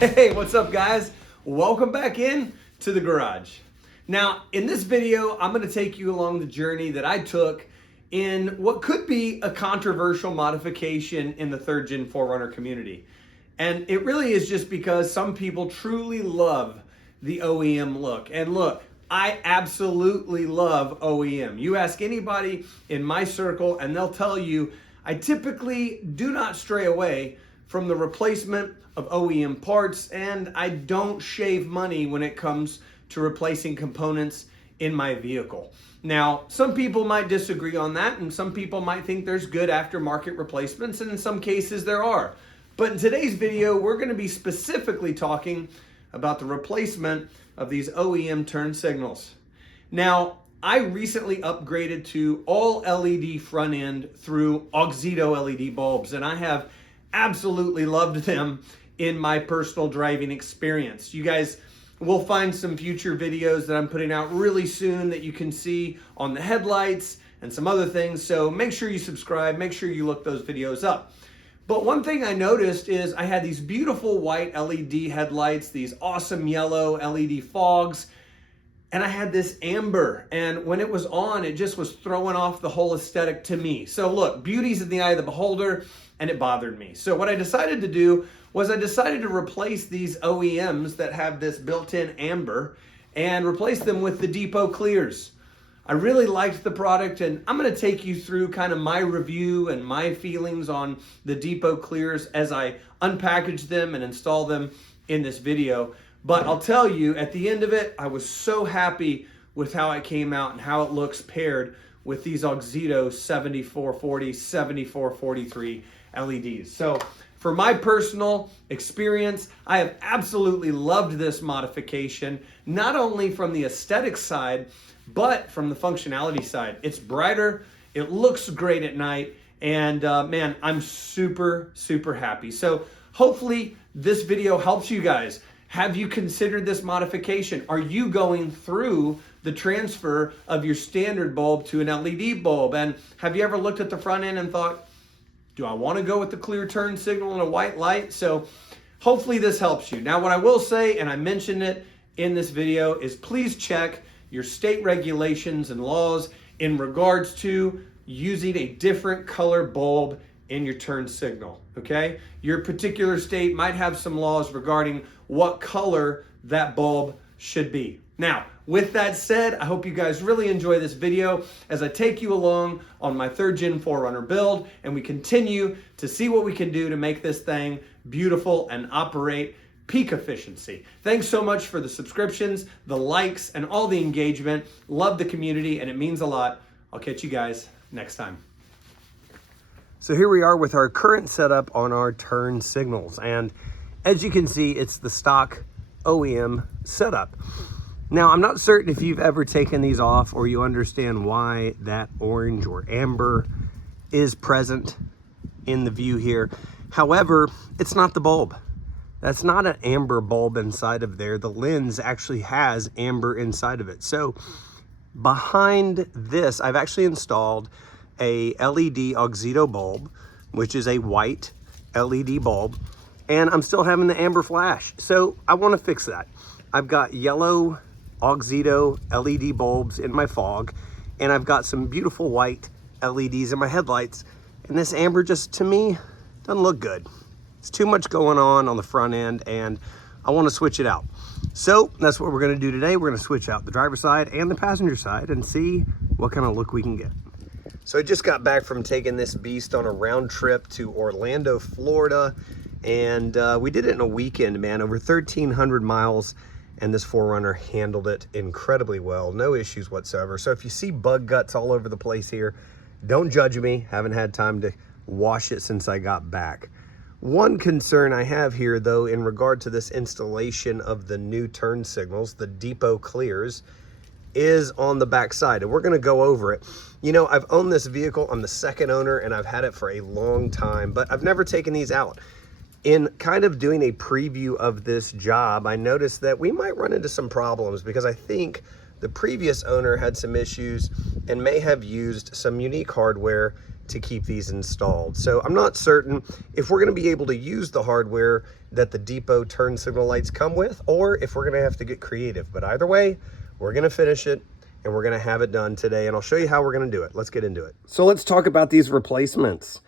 Hey, what's up guys? Welcome back in to the garage. Now, in this video, I'm gonna take you along the journey that I took in what could be a controversial modification in the third gen 4Runner community. And it really is just because some people truly love the OEM look. And look, I absolutely love OEM. You ask anybody in my circle and they'll tell you, I typically do not stray away from the replacement of OEM parts, and I don't shave money when it comes to replacing components in my vehicle. Now, some people might disagree on that, and some people might think there's good aftermarket replacements, and in some cases there are. But in today's video, we're gonna be specifically talking about the replacement of these OEM turn signals. Now, I recently upgraded to all LED front end through Auxito LED bulbs, and I have absolutely loved them in my personal driving experience. You guys will find some future videos that I'm putting out really soon that you can see on the headlights and some other things. So make sure you subscribe, make sure you look those videos up. But one thing I noticed is I had these beautiful white LED headlights, these awesome yellow LED fogs, and I had this amber, and when it was on, it just was throwing off the whole aesthetic to me. So look, beauty's in the eye of the beholder, and it bothered me. So what I decided to do was I decided to replace these OEMs that have this built-in amber and replace them with the DEPO Clears. I really liked the product, and I'm gonna take you through kind of my review and my feelings on the DEPO Clears as I unpackage them and install them in this video. But I'll tell you, at the end of it, I was so happy with how it came out and how it looks paired with these Auxito 7440, 7443 LEDs. So for my personal experience, I have absolutely loved this modification, not only from the aesthetic side, but from the functionality side. It's brighter, it looks great at night, and man, I'm super, super happy. So hopefully this video helps you guys. Have you considered this modification? Are you going through the transfer of your standard bulb to an LED bulb? And have you ever looked at the front end and thought, do I want to go with the clear turn signal and a white light? So hopefully this helps you. Now, what I will say, and I mentioned it in this video, is please check your state regulations and laws in regards to using a different color bulb in your turn signal, okay? Your particular state might have some laws regarding what color that bulb should be. Now, with that said, I hope you guys really enjoy this video as I take you along on my third gen 4Runner build, and we continue to see what we can do to make this thing beautiful and operate peak efficiency. Thanks so much for the subscriptions, the likes, and all the engagement. Love the community, and it means a lot. I'll catch you guys next time. So here we are with our current setup on our turn signals, and as you can see, it's the stock OEM setup. Now, I'm not certain if you've ever taken these off or you understand why that orange or amber is present in the view here. However, it's not the bulb. That's not an amber bulb inside of there. The lens actually has amber inside of it. So behind this, I've actually installed a LED Auxito bulb, which is a white LED bulb, and I'm still having the amber flash. So I want to fix that. I've got yellow Auxito LED bulbs in my fog, and I've got some beautiful white LEDs in my headlights, and this amber just, to me, doesn't look good. It's too much going on the front end, and I want to switch it out. So that's what we're going to do today. We're going to switch out the driver's side and the passenger side and see what kind of look we can get. So I just got back from taking this beast on a round trip to Orlando, Florida, and we did it in a weekend, man, over 1,300 miles, and this 4Runner handled it incredibly well. No issues whatsoever. So if you see bug guts all over the place here, don't judge me. Haven't had time to wash it since I got back. One concern I have here, though, in regard to this installation of the new turn signals, the DEPO Clears, is on the back side, and we're going to go over it. You know, I've owned this vehicle. I'm the second owner, and I've had it for a long time, but I've never taken these out. In kind of doing a preview of this job, I noticed that we might run into some problems because I think the previous owner had some issues and may have used some unique hardware to keep these installed. So I'm not certain if we're going to be able to use the hardware that the DEPO turn signal lights come with, or if we're going to have to get creative. But either way, we're going to finish it and we're going to have it done today, and I'll show you how we're going to do it. Let's get into it. So let's talk about these replacements.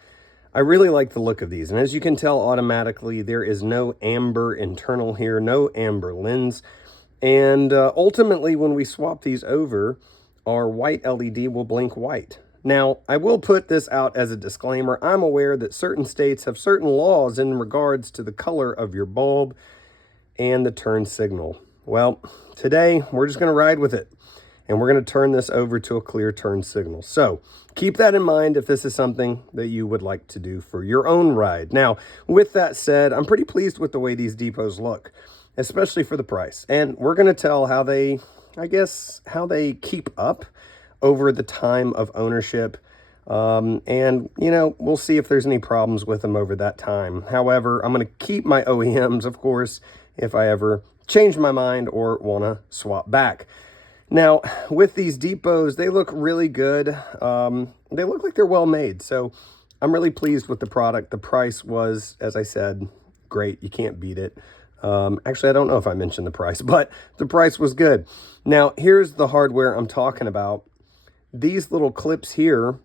I really like the look of these, and as you can tell automatically, there is no amber internal here, no amber lens. And ultimately, when we swap these over, our white LED will blink white. Now, I will put this out as a disclaimer. I'm aware that certain states have certain laws in regards to the color of your bulb and the turn signal. Well, today we're just going to ride with it, and we're going to turn this over to a clear turn signal. So keep that in mind if this is something that you would like to do for your own ride. Now, with that said, I'm pretty pleased with the way these DEPOs look, especially for the price. And we're going to tell how they, how they keep up over the time of ownership. And, you know, we'll see if there's any problems with them over that time. However, I'm going to keep my OEMs, of course, if I ever change my mind or want to swap back. Now, with these DEPOs, they look really good. They look like they're well made. So I'm really pleased with the product. The price was, as I said, great. You can't beat it. Actually, I don't know if I mentioned the price, but the price was good. Now, here's the hardware I'm talking about. These little clips here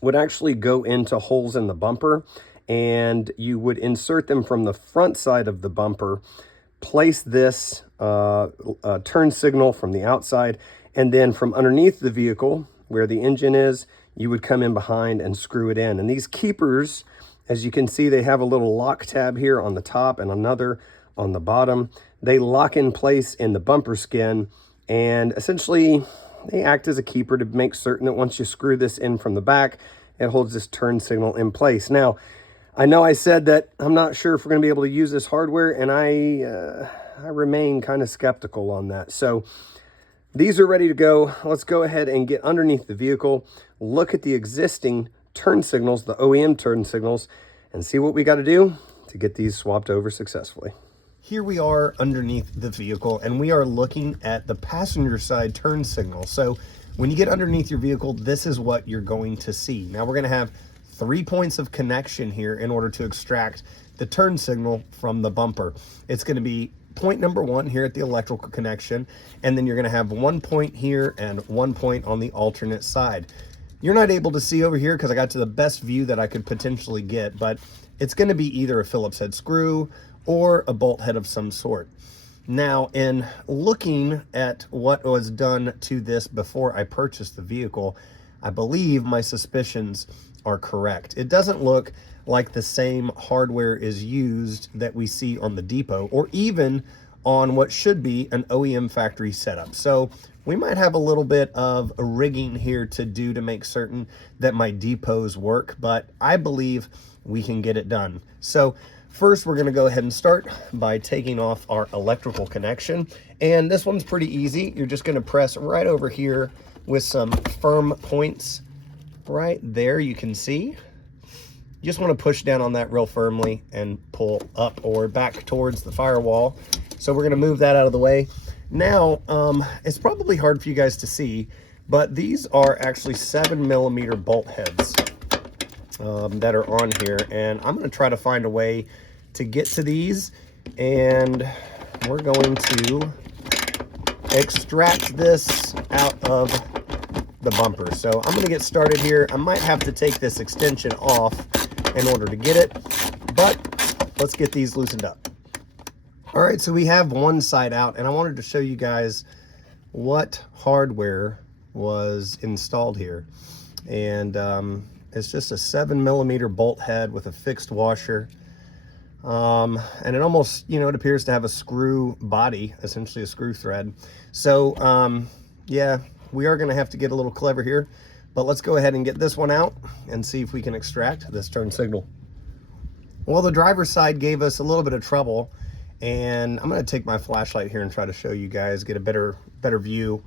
would actually go into holes in the bumper, and you would insert them from the front side of the bumper, place this turn signal from the outside, and then from underneath the vehicle where the engine is, you would come in behind and screw it in. And these keepers, as you can see, they have a little lock tab here on the top and another on the bottom. They lock in place in the bumper skin, and essentially they act as a keeper to make certain that once you screw this in from the back, it holds this turn signal in place. Now, I know I said that I'm not sure if we're going to be able to use this hardware, and I remain kind of skeptical on that. So these are ready to go. Let's go ahead and get underneath the vehicle, look at the existing turn signals, the OEM turn signals, and see what we got to do to get these swapped over successfully. Here we are underneath the vehicle, and we are looking at the passenger side turn signal. So when you get underneath your vehicle, this is what you're going to see. Now we're going to have 3 points of connection here in order to extract the turn signal from the bumper. It's going to be point number 1 here at the electrical connection, and then you're going to have 1 point here and 1 point on the alternate side. You're not able to see over here because I got to the best view that I could potentially get, but it's going to be either a Phillips head screw or a bolt head of some sort. Now, in looking at what was done to this before I purchased the vehicle, I believe my suspicions are correct. It doesn't look like the same hardware is used that we see on the DEPO, or even on what should be an OEM factory setup. So we might have a little bit of a rigging here to do to make certain that my DEPOs work, but I believe we can get it done. So first, we're going to go ahead and start by taking off our electrical connection. And this one's pretty easy. You're just going to press right over here with some firm points right there. You can see. You just want to push down on that real firmly and pull up or back towards the firewall. So we're going to move that out of the way. Now, it's probably hard for you guys to see, but these are actually 7mm bolt heads that are on here, and I'm going to try to find a way to get to these, and we're going to extract this out of the bumper. So I'm going to get started here. I might have to take this extension off in order to get it, but let's get these loosened up. All right, so we have one side out, and I wanted to show you guys what hardware was installed here. And it's just a 7mm bolt head with a fixed washer. And it almost, you know, it appears to have a screw body, essentially a screw thread. So, yeah, we are going to have to get a little clever here, but let's go ahead and get this one out and see if we can extract this turn signal. Well, the driver's side gave us a little bit of trouble, and I'm going to take my flashlight here and try to show you guys, get a better view.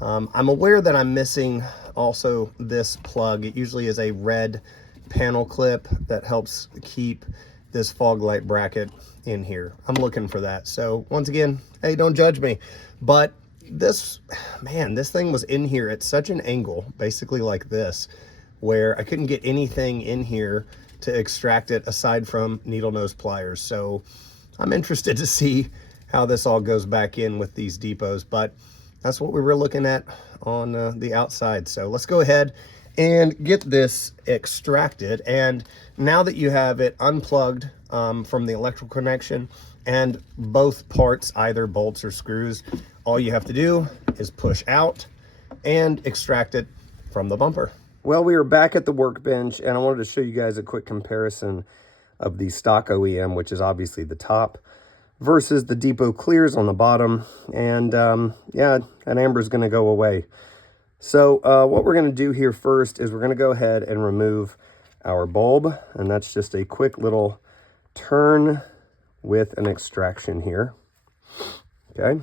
I'm aware that I'm missing also this plug. It usually is a red panel clip that helps keep this fog light bracket in here. I'm looking for that. So once again, hey, don't judge me, but this, man, this thing was in here at such an angle, basically like this, where I couldn't get anything in here to extract it aside from needle nose pliers. So I'm interested to see how this all goes back in with these DEPOs, but that's what we were looking at on the outside. So let's go ahead and get this extracted. And now that you have it unplugged from the electrical connection and both parts, either bolts or screws, all you have to do is push out and extract it from the bumper. Well, we are back at the workbench, and I wanted to show you guys a quick comparison of the stock OEM, which is obviously the top, versus the DEPO Clears on the bottom. And yeah, that amber is going to go away. So what we're going to do here first is we're going to go ahead and remove our bulb, and that's just a quick little turn with an extraction here. Okay.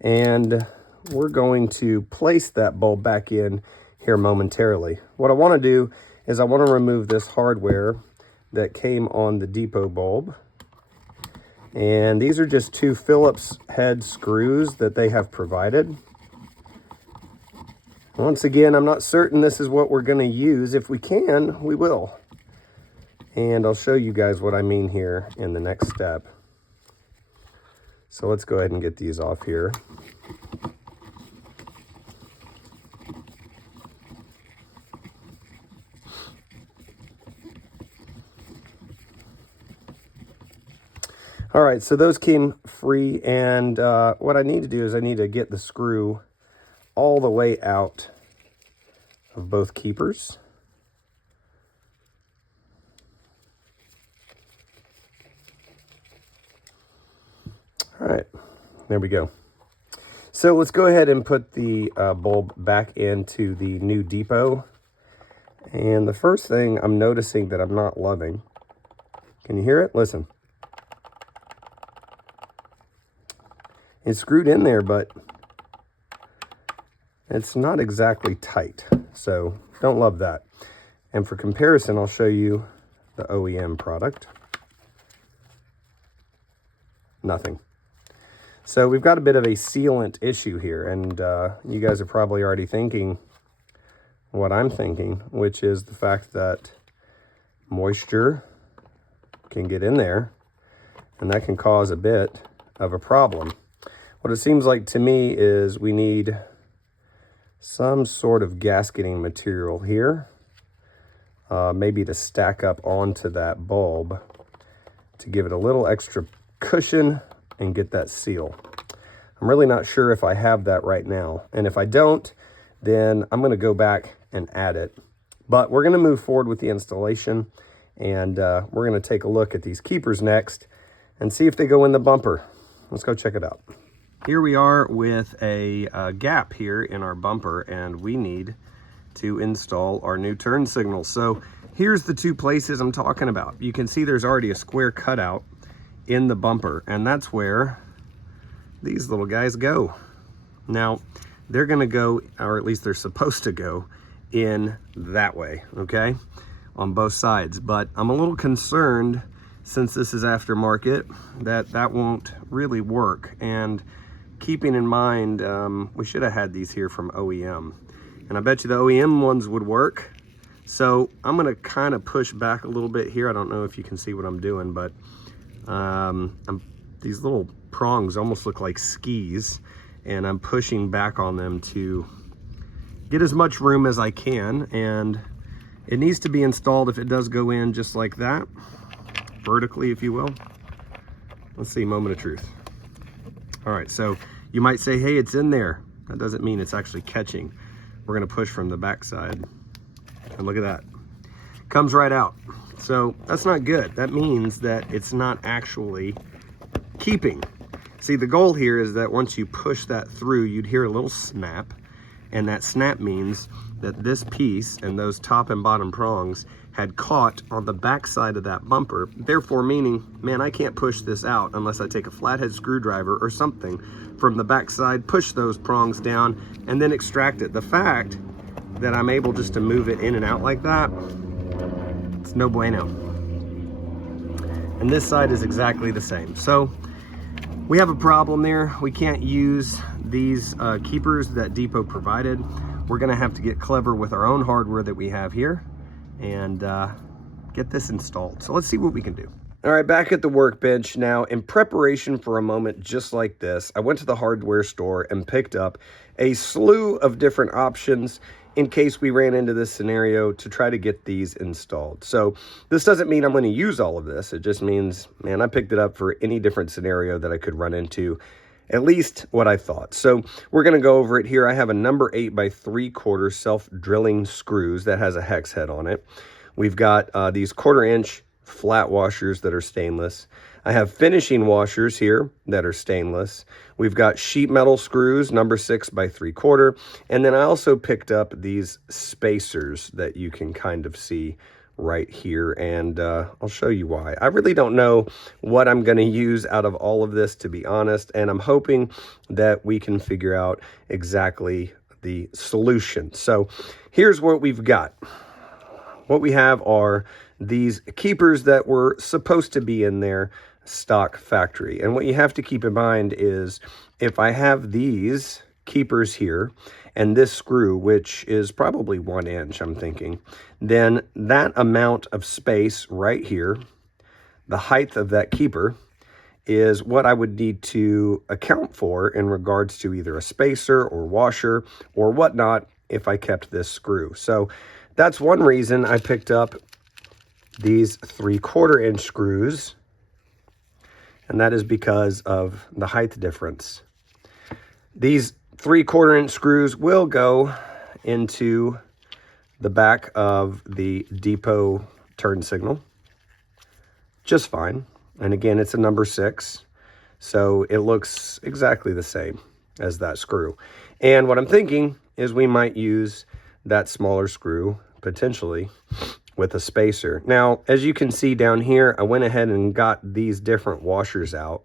And we're going to place that bulb back in here momentarily. What I want to do is I want to remove this hardware that came on the DEPO bulb. And these are just 2 Phillips head screws that they have provided. Once again, I'm not certain this is what we're going to use. If we can, we will. And I'll show you guys what I mean here in the next step. So let's go ahead and get these off here. All right, so those came free, and what I need to do is I need to get the screw all the way out of both keepers. All right, there we go. So let's go ahead and put the bulb back into the new DEPO. And the first thing I'm noticing that I'm not loving, can you hear it? Listen. It's screwed in there, but it's not exactly tight. So don't love that. And for comparison, I'll show you the OEM product. Nothing. So we've got a bit of a sealant issue here, and you guys are probably already thinking what I'm thinking, which is the fact that moisture can get in there, and that can cause a bit of a problem. What it seems like to me is we need some sort of gasketing material here, maybe to stack up onto that bulb to give it a little extra cushion and get that seal. I'm really not sure if I have that right now. And if I don't, then I'm going to go back and add it. But we're going to move forward with the installation, and we're going to take a look at these keepers next and see if they go in the bumper. Let's go check it out. Here we are with a gap here in our bumper, and we need to install our new turn signals. So here's the 2 places I'm talking about. You can see there's already a square cutout in the bumper, and that's where these little guys go. Now, they're gonna go, or at least they're supposed to go, in that way, okay? On both sides. But I'm a little concerned, since this is aftermarket, that won't really work. And keeping in mind, we should have had these here from OEM. And I bet you the OEM ones would work. So I'm gonna kind of push back a little bit here. I don't know if you can see what I'm doing, but these little prongs almost look like skis, and I'm pushing back on them to get as much room as I can. And it needs to be installed, if it does go in, just like that, vertically, if you will. Let's see, moment of truth. All right, so you might say, hey, it's in there. That doesn't mean it's actually catching. We're gonna push from the back side, and look at that. Comes right out. So that's not good. That means that it's not actually keeping. See, the goal here is that once you push that through, you'd hear a little snap, and that snap means that this piece and those top and bottom prongs had caught on the back side of that bumper, therefore meaning, man, I can't push this out unless I take a flathead screwdriver or something from the back side, push those prongs down, and then extract it. The fact that I'm able just to move it in and out like that, it's no bueno. And this side is exactly the same. So We have a problem there. We can't use these keepers that DEPO provided. We're gonna have to get clever with our own hardware that we have here and get this installed. So let's see what we can do. All right, back at the workbench now. In preparation for a moment just like this, I went to the hardware store and picked up a slew of different options in case we ran into this scenario to try to get these installed. So this doesn't mean I'm going to use all of this. It just means, man, I picked it up for any different scenario that I could run into, at least what I thought. So we're going to go over it here. I have a number 8 by 3/4 self-drilling screws that has a hex head on it. We've got these 1/4 inch flat washers that are stainless. I have finishing washers here that are stainless. We've got sheet metal screws, number 6 by 3/4. And then I also picked up these spacers that you can kind of see right here. And I'll show you why. I really don't know what I'm going to use out of all of this, to be honest. And I'm hoping that we can figure out exactly the solution. So here's what we've got. What we have are these keepers that were supposed to be in their stock factory. And what you have to keep in mind is if I have these keepers here and this screw, which is probably 1 inch, I'm thinking, then that amount of space right here, the height of that keeper, is what I would need to account for in regards to either a spacer or washer or whatnot if I kept this screw. So that's one reason I picked up these 3/4 inch screws, and that is because of the height difference. These 3/4 inch screws will go into the back of the DEPO turn signal just fine. And again, it's a number 6, so it looks exactly the same as that screw. And what I'm thinking is we might use that smaller screw potentially with a spacer. Now, as you can see down here, I went ahead and got these different washers out.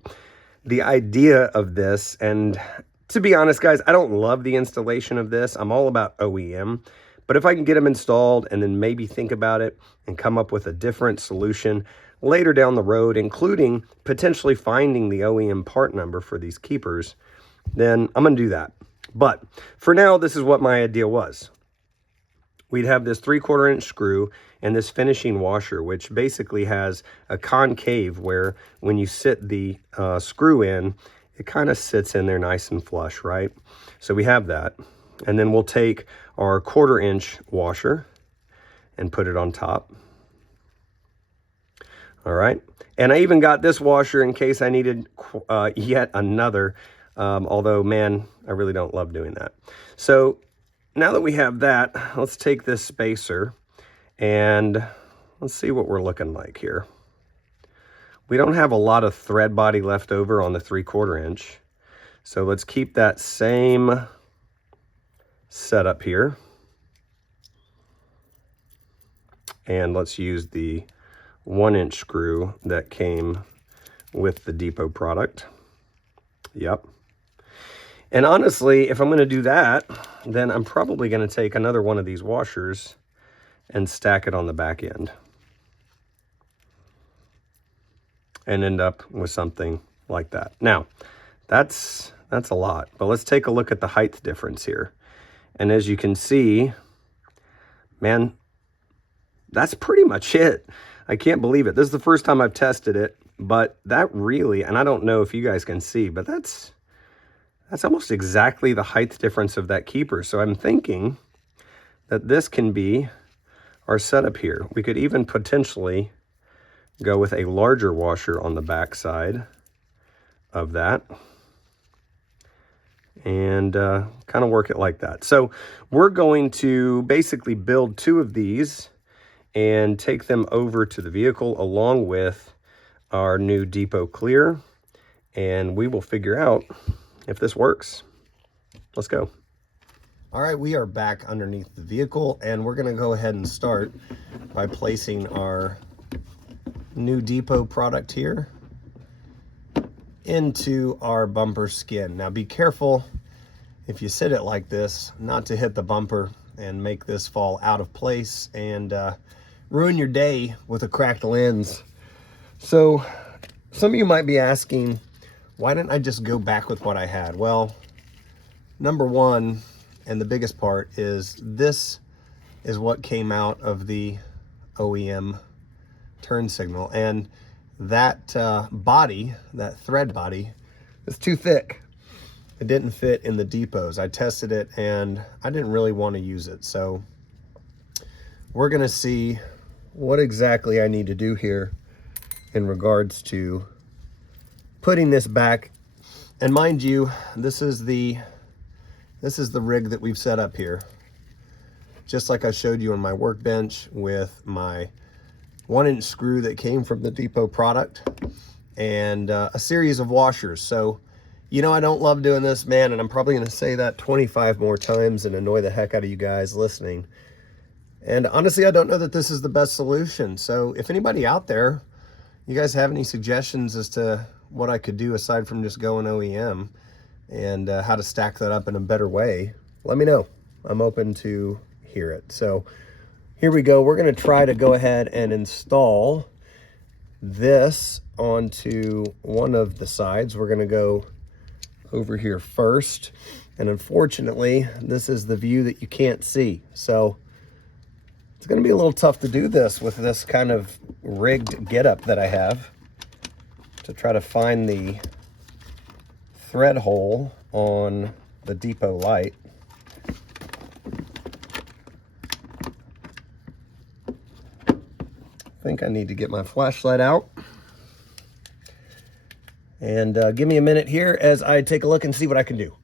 The idea of this, and to be honest, guys, I don't love the installation of this. I'm all about OEM, but if I can get them installed and then maybe think about it and come up with a different solution later down the road, including potentially finding the OEM part number for these keepers, then I'm gonna do that. But for now, this is what my idea was. We'd have this 3/4 inch screw and this finishing washer, which basically has a concave where when you sit the screw in, it kind of sits in there nice and flush, right? So we have that. And then we'll take our 1/4 inch washer and put it on top. All right. And I even got this washer in case I needed yet another, although, man, I really don't love doing that. So now that we have that, let's take this spacer and let's see what we're looking like here. We don't have a lot of thread body left over on the 3/4 inch. So let's keep that same setup here. And let's use the 1 inch screw that came with the DEPO product. Yep. And honestly, if I'm going to do that, then I'm probably going to take another one of these washers and stack it on the back end and end up with something like that. Now, that's a lot, but let's take a look at the height difference here. And as you can see, man, that's pretty much it. I can't believe it. This is the first time I've tested it, but that really, and I don't know if you guys can see, but that's almost exactly the height difference of that keeper. So I'm thinking that this can be our setup here. We could even potentially go with a larger washer on the back side of that and kind of work it like that. So we're going to basically build 2 of these and take them over to the vehicle along with our new DEPO Clear, and we will figure out if this works. Let's go. All right, we are back underneath the vehicle, and we're gonna go ahead and start by placing our new DEPO product here into our bumper skin. Now be careful if you sit it like this, not to hit the bumper and make this fall out of place and ruin your day with a cracked lens. So some of you might be asking, why didn't I just go back with what I had? Well, number one, and the biggest part, is this is what came out of the OEM turn signal. And that body, that thread body, is too thick. It didn't fit in the DEPOs. I tested it and I didn't really want to use it. So we're gonna see what exactly I need to do here in regards to putting this back. And mind you, this is the rig that we've set up here. Just like I showed you on my workbench with my 1-inch screw that came from the DEPO product and a series of washers. So, you know, I don't love doing this, man, and I'm probably gonna say that 25 more times and annoy the heck out of you guys listening. And honestly, I don't know that this is the best solution. So if anybody out there, you guys have any suggestions as to what I could do aside from just going OEM and how to stack that up in a better way, let me know. I'm open to hear it. So here we go. We're gonna try to go ahead and install this onto one of the sides. We're gonna go over here first. And unfortunately, this is the view that you can't see. So it's gonna be a little tough to do this with this kind of rigged getup that I have, to try to find the thread hole on the DEPO light. I think I need to get my flashlight out. And give me a minute here as I take a look and see what I can do.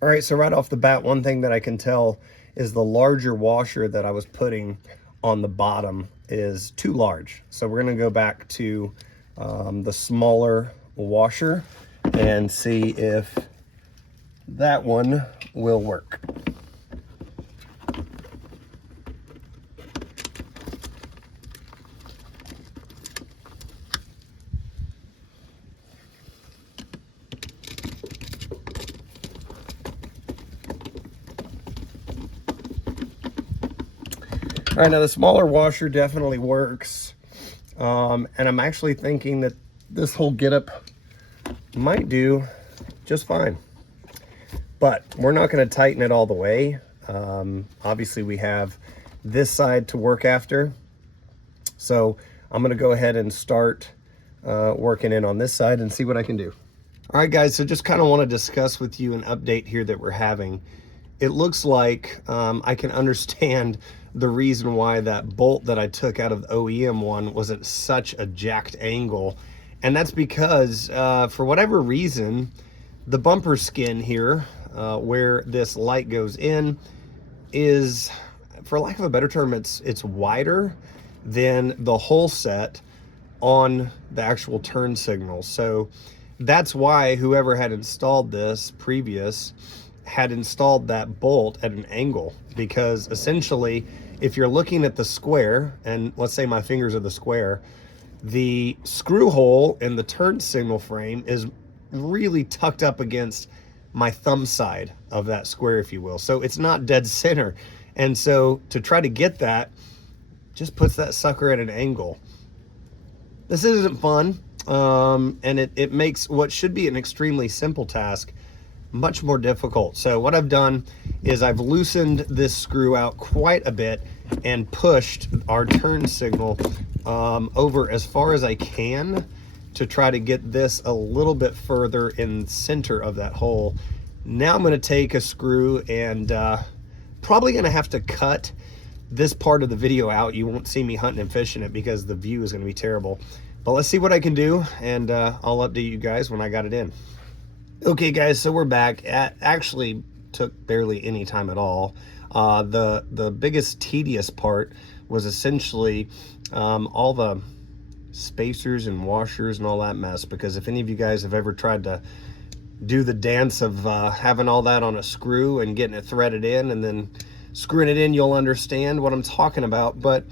All right, so right off the bat, one thing that I can tell is the larger washer that I was putting on the bottom is too large. So we're gonna go back to the smaller washer and see if that one will work. All right, now the smaller washer definitely works. And I'm actually thinking that this whole getup might do just fine. But we're not gonna tighten it all the way. Obviously we have this side to work after. So I'm gonna go ahead and start working in on this side and see what I can do. All right, guys, so just kind of want to discuss with you an update here that we're having. It looks like I can understand the reason why that bolt that I took out of the OEM one was at such a jacked angle. And that's because for whatever reason, the bumper skin here, where this light goes in, is, for lack of a better term, it's wider than the hole set on the actual turn signal. So that's why whoever had installed this previous had installed that bolt at an angle, because essentially if you're looking at the square, and let's say my fingers are the square, the screw hole in the turn signal frame is really tucked up against my thumb side of that square, if you will. So it's not dead center. And so to try to get that, just puts that sucker at an angle. This isn't fun, and it makes what should be an extremely simple task much more difficult. So what I've done is I've loosened this screw out quite a bit and pushed our turn signal over as far as I can to try to get this a little bit further in the center of that hole. Now I'm going to take a screw and probably going to have to cut this part of the video out. You won't see me hunting and fishing it because the view is going to be terrible. But let's see what I can do, and I'll update you guys when I got it in. Okay guys, so we're back. It actually took barely any time at all. The biggest tedious part was essentially all the spacers and washers and all that mess, because if any of you guys have ever tried to do the dance of having all that on a screw and getting it threaded in and then screwing it in, you'll understand what I'm talking about. But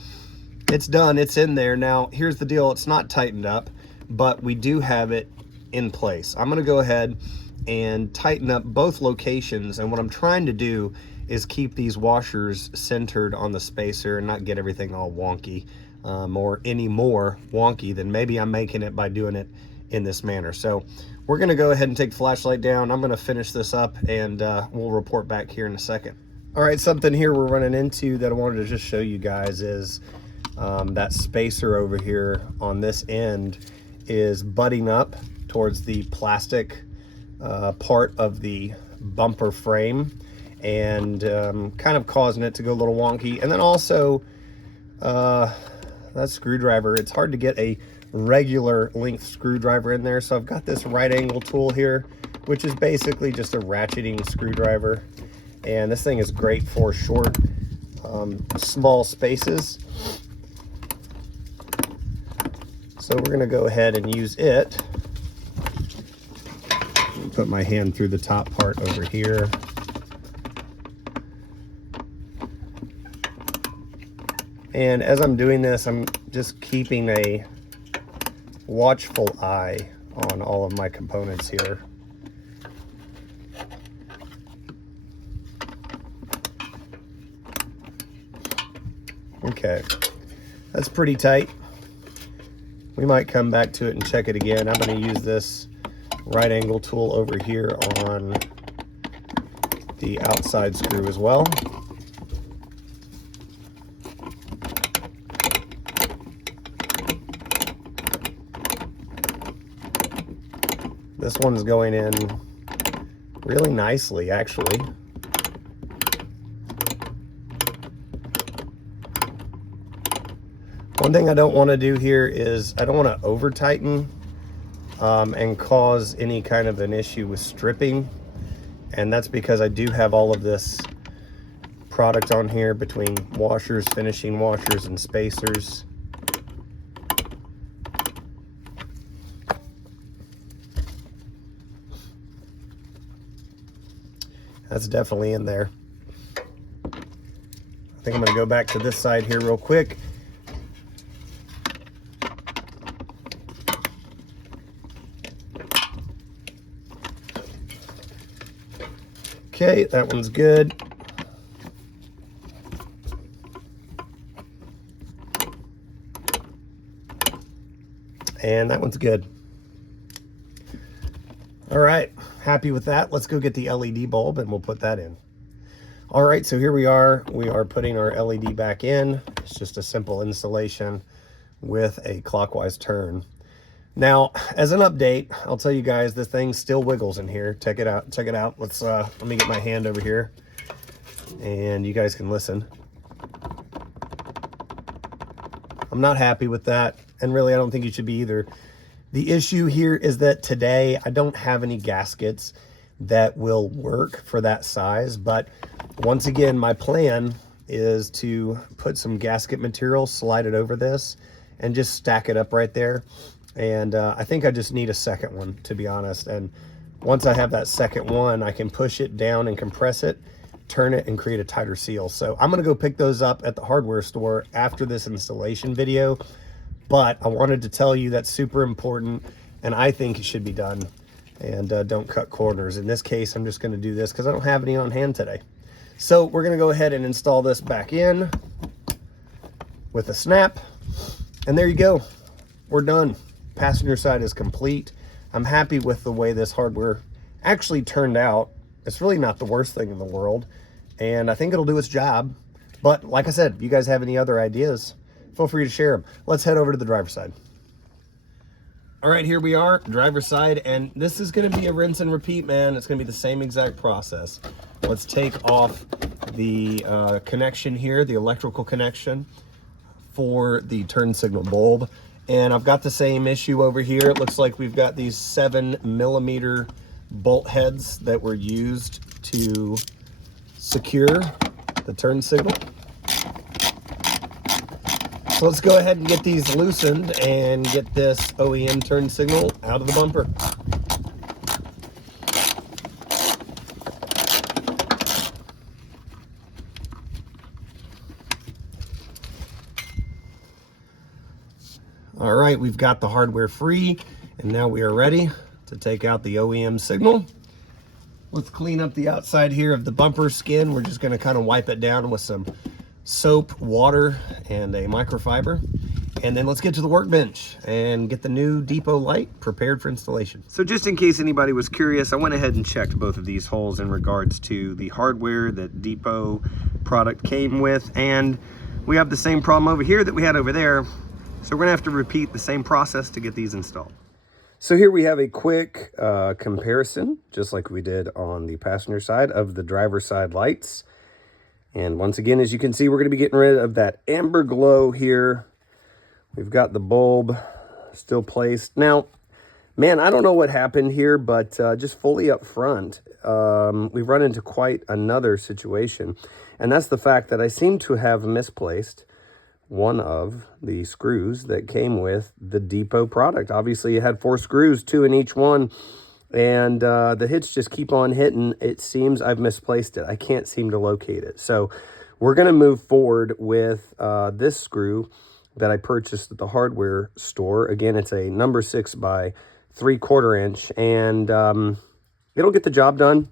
it's done, it's in there. Now here's the deal, it's not tightened up, but we do have it in place. I'm gonna go ahead and tighten up both locations, and what I'm trying to do is keep these washers centered on the spacer and not get everything all wonky, or any more wonky than maybe I'm making it by doing it in this manner. So we're gonna go ahead and take the flashlight down. I'm gonna finish this up and we'll report back here in a second. All right, something here we're running into that I wanted to just show you guys is that spacer over here on this end is butting up towards the plastic part of the bumper frame and kind of causing it to go a little wonky. And then also that screwdriver, it's hard to get a regular length screwdriver in there, so I've got this right angle tool here, which is basically just a ratcheting screwdriver, and this thing is great for short small spaces. So we're going to go ahead and use it. Put my hand through the top part over here. And as I'm doing this, I'm just keeping a watchful eye on all of my components here. Okay, that's pretty tight. We might come back to it and check it again. I'm going to use this right angle tool over here on the outside screw as well. This one's going in really nicely, actually. One thing I don't want to do here is I don't want to over tighten and cause any kind of an issue with stripping. And that's because I do have all of this product on here between washers, finishing washers, and spacers. That's definitely in there. I think I'm going to go back to this side here real quick. Okay, that one's good. And that one's good. All right, happy with that. Let's go get the LED bulb and we'll put that in. All right, so here we are putting our LED back in. It's just a simple installation with a clockwise turn. Now, as an update, I'll tell you guys, this thing still wiggles in here. Check it out, check it out. Let me get my hand over here and you guys can listen. I'm not happy with that, and really I don't think you should be either. The issue here is that today I don't have any gaskets that will work for that size, but once again, my plan is to put some gasket material, slide it over this, and just stack it up right there. And I think I just need a second one, to be honest. And once I have that second one, I can push it down and compress it, turn it, and create a tighter seal. So I'm gonna go pick those up at the hardware store after this installation video. But I wanted to tell you that's super important, and I think it should be done. And don't cut corners. In this case, I'm just gonna do this because I don't have any on hand today. So we're gonna go ahead and install this back in with a snap. And there you go, we're done. Passenger side is complete. I'm happy with the way this hardware actually turned out. It's really not the worst thing in the world, and I think it'll do its job. But like I said, if you guys have any other ideas, feel free to share them. Let's head over to the driver's side. All right, here we are, driver's side, and this is gonna be a rinse and repeat, man. It's gonna be the same exact process. Let's take off the connection here, the electrical connection for the turn signal bulb. And I've got the same issue over here. It looks like we've got these 7mm bolt heads that were used to secure the turn signal. So let's go ahead and get these loosened and get this OEM turn signal out of the bumper. All right, we've got the hardware free, and now we are ready to take out the OEM signal. Let's clean up the outside here of the bumper skin. We're just gonna kind of wipe it down with some soap, water, and a microfiber. And then let's get to the workbench and get the new DEPO light prepared for installation. So just in case anybody was curious, I went ahead and checked both of these holes in regards to the hardware that DEPO product came with. And we have the same problem over here that we had over there. So we're gonna have to repeat the same process to get these installed. So here we have a quick comparison, just like we did on the passenger side, of the driver's side lights. And once again, as you can see, we're going to be getting rid of that amber glow here. We've got the bulb still placed. Now, man, I don't know what happened here, but just fully up front, we've run into quite another situation. And that's the fact that I seem to have misplaced one of the screws that came with the DEPO product. Obviously, it had 4 screws, 2 in each one, and the hits just keep on hitting. It seems I've misplaced it. I can't seem to locate it. So we're going to move forward with this screw that I purchased at the hardware store. Again, it's a number 6 by 3/4 inch, and it'll get the job done.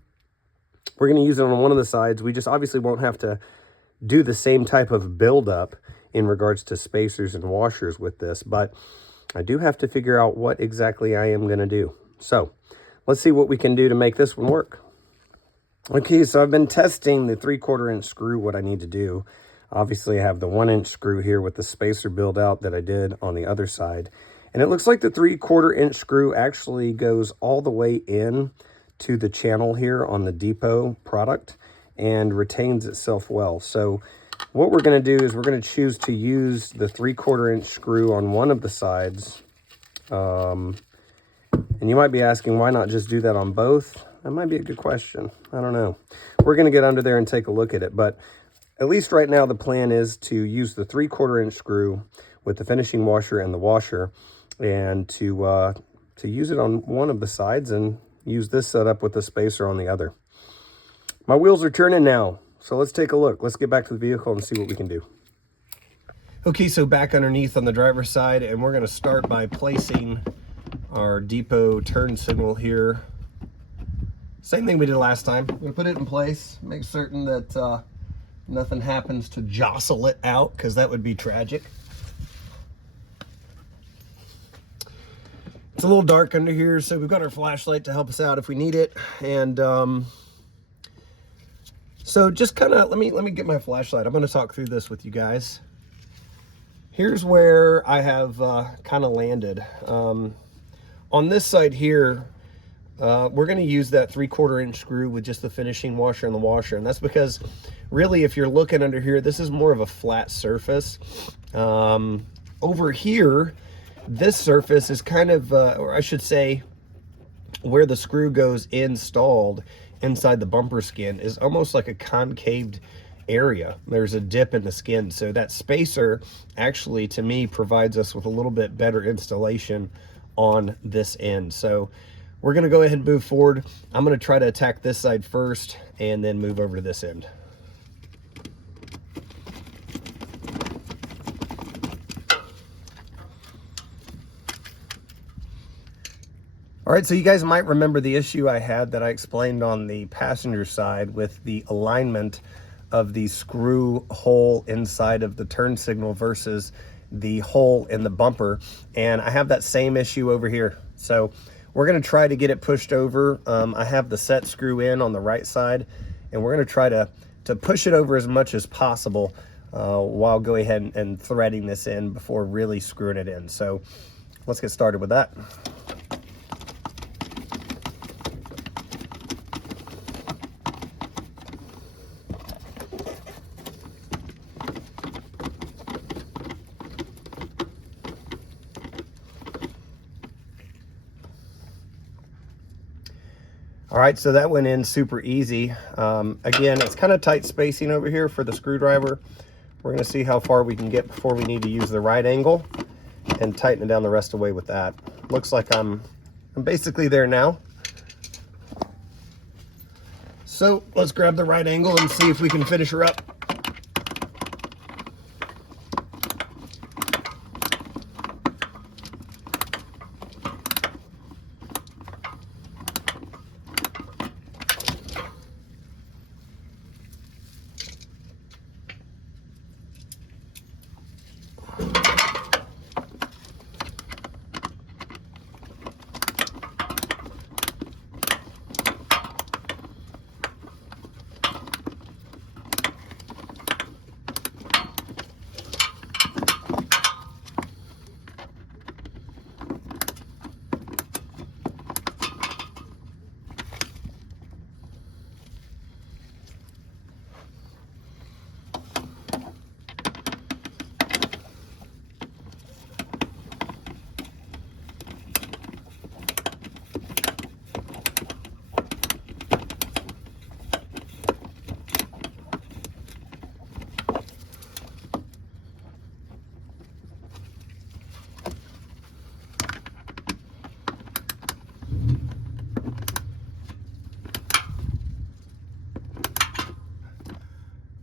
We're going to use it on one of the sides. We just obviously won't have to do the same type of buildup in regards to spacers and washers with this, but I do have to figure out what exactly I am going to do. So let's see what we can do to make this one work. Okay, so I've been testing the 3/4 inch screw, what I need to do. Obviously, I have the 1 inch screw here with the spacer build out that I did on the other side. And it looks like the 3/4 inch screw actually goes all the way in to the channel here on the DEPO product and retains itself well. So what we're going to do is we're going to choose to use the 3/4 inch screw on one of the sides. And you might be asking, why not just do that on both? That might be a good question. I don't know. We're going to get under there and take a look at it. But at least right now, the plan is to use the 3/4 inch screw with the finishing washer and the washer, and to use it on one of the sides and use this setup with the spacer on the other. My wheels are turning now. So let's take a look. Let's get back to the vehicle and see what we can do. Okay, so back underneath on the driver's side, and we're going to start by placing our DEPO turn signal here. Same thing we did last time. We're going to put it in place, make certain that nothing happens to jostle it out, because that would be tragic. It's a little dark under here, so we've got our flashlight to help us out if we need it. And so just kind of, let me get my flashlight. I'm going to talk through this with you guys. Here's where I have kind of landed. On this side here, we're going to use that 3/4 inch screw with just the finishing washer and the washer. And that's because really, if you're looking under here, this is more of a flat surface. Over here, this surface is kind of, or I should say, where the screw goes installed inside the bumper skin is almost like a concaved area. There's a dip in the skin. So that spacer actually, to me, provides us with a little bit better installation on this end. So we're going to go ahead and move forward. I'm going to try to attack this side first and then move over to this end. All right, so you guys might remember the issue I had that I explained on the passenger side with the alignment of the screw hole inside of the turn signal versus the hole in the bumper. And I have that same issue over here. So we're gonna try to get it pushed over. I have the set screw in on the right side, and we're gonna try to push it over as much as possible while going ahead and threading this in before really screwing it in. So let's get started with that. All right, so that went in super easy. Again, it's kind of tight spacing over here for the screwdriver. We're gonna see how far we can get before we need to use the right angle and tighten it down the rest of the way with that. Looks like I'm basically there now. So let's grab the right angle and see if we can finish her up.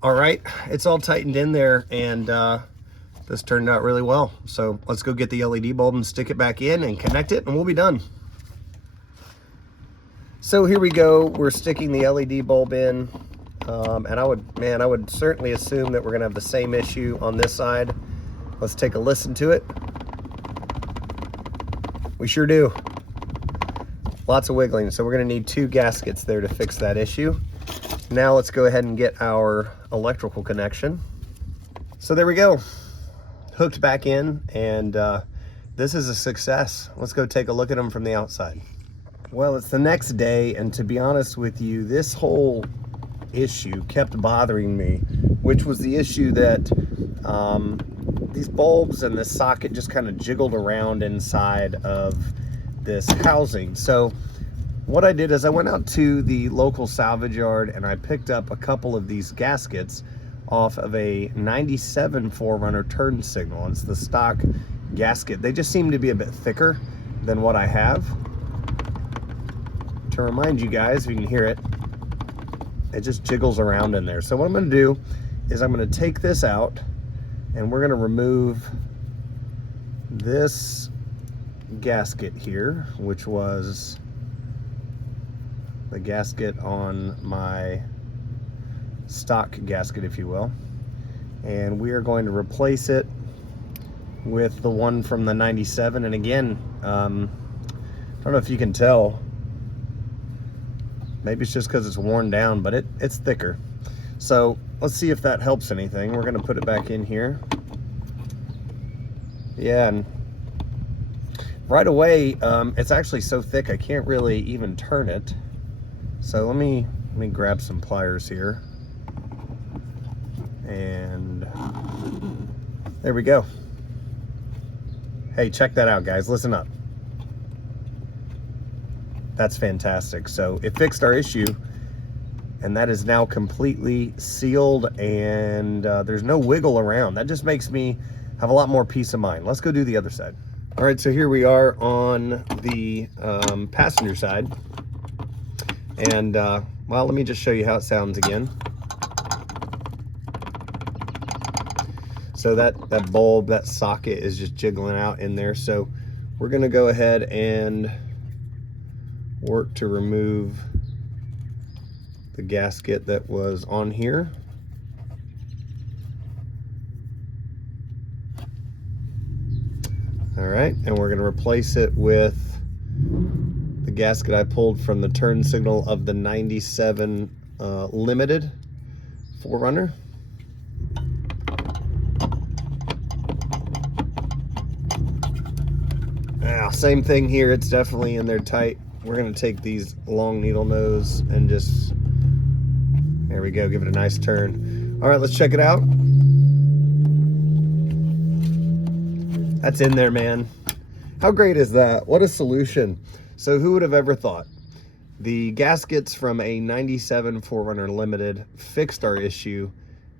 All right, it's all tightened in there, and this turned out really well. So let's go get the LED bulb and stick it back in and connect it, and we'll be done. So here we go, we're sticking the LED bulb in, and I would certainly assume that we're gonna have the same issue on this side. Let's take a listen to it. We sure do. Lots of wiggling, so we're gonna need 2 gaskets there to fix that issue. Now let's go ahead and get our electrical connection. So there we go, hooked back in, and this is a success. Let's go take a look at them from the outside. Well, it's the next day, and to be honest with you, this whole issue kept bothering me, which was the issue that these bulbs and this socket just kind of jiggled around inside of this housing. So what I did is I went out to the local salvage yard and I picked up a couple of these gaskets off of a 97 4Runner turn signal. It's the stock gasket. They just seem to be a bit thicker than what I have. To remind you guys, if you can hear it, it just jiggles around in there. So what I'm going to do is I'm going to take this out, and we're going to remove this gasket here, which was the gasket on my stock gasket, if you will, and we are going to replace it with the one from the 97. And again, I don't know if you can tell, maybe it's just because it's worn down, but it's thicker. So let's see if that helps anything. We're going to put it back in here. Yeah, and right away, it's actually so thick I can't really even turn it. So let me grab some pliers here, and there we go. Hey, check that out, guys. Listen up. That's fantastic. So it fixed our issue, and that is now completely sealed, and there's no wiggle around. That just makes me have a lot more peace of mind. Let's go do the other side. All right, so here we are on the passenger side, and well, let me just show you how it sounds again. So that bulb, that socket is just jiggling out in there. So we're gonna go ahead and work to remove the gasket that was on here. All right, and we're going to replace it with the gasket I pulled from the turn signal of the 97 limited 4Runner. Now, same thing here, it's definitely in there tight. We're going to take these long needle nose and just, there we go, give it a nice turn. All right, let's check it out. That's in there, man. How great is that? What a solution. So who would have ever thought? The gaskets from a 97 4Runner Limited fixed our issue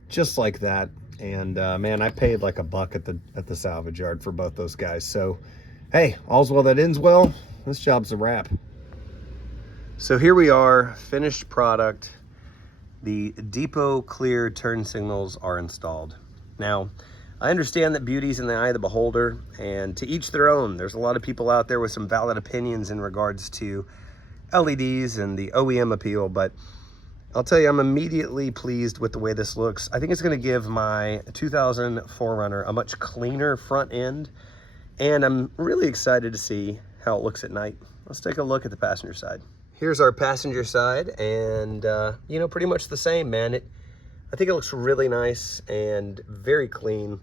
just like that. And man, I paid like $1 at the salvage yard for both those guys. So hey, all's well that ends well. This job's a wrap. So here we are, finished product. The DEPO Clear Turn Signals are installed. Now, I understand that beauty's in the eye of the beholder, and to each their own. There's a lot of people out there with some valid opinions in regards to LEDs and the OEM appeal, but I'll tell you, I'm immediately pleased with the way this looks. I think it's going to give my 2000 4Runner a much cleaner front end, and I'm really excited to see how it looks at night. Let's take a look at the passenger side. Here's our passenger side, and you know, pretty much the same, man. I think it looks really nice and very clean.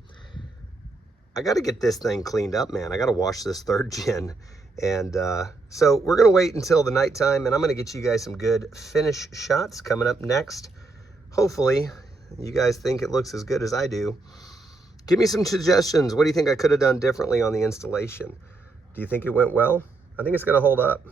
I got to get this thing cleaned up, man. I got to wash this 3rd gen. And so we're going to wait until the nighttime, and I'm going to get you guys some good finish shots coming up next. Hopefully, you guys think it looks as good as I do. Give me some suggestions. What do you think I could have done differently on the installation? Do you think it went well? I think it's going to hold up.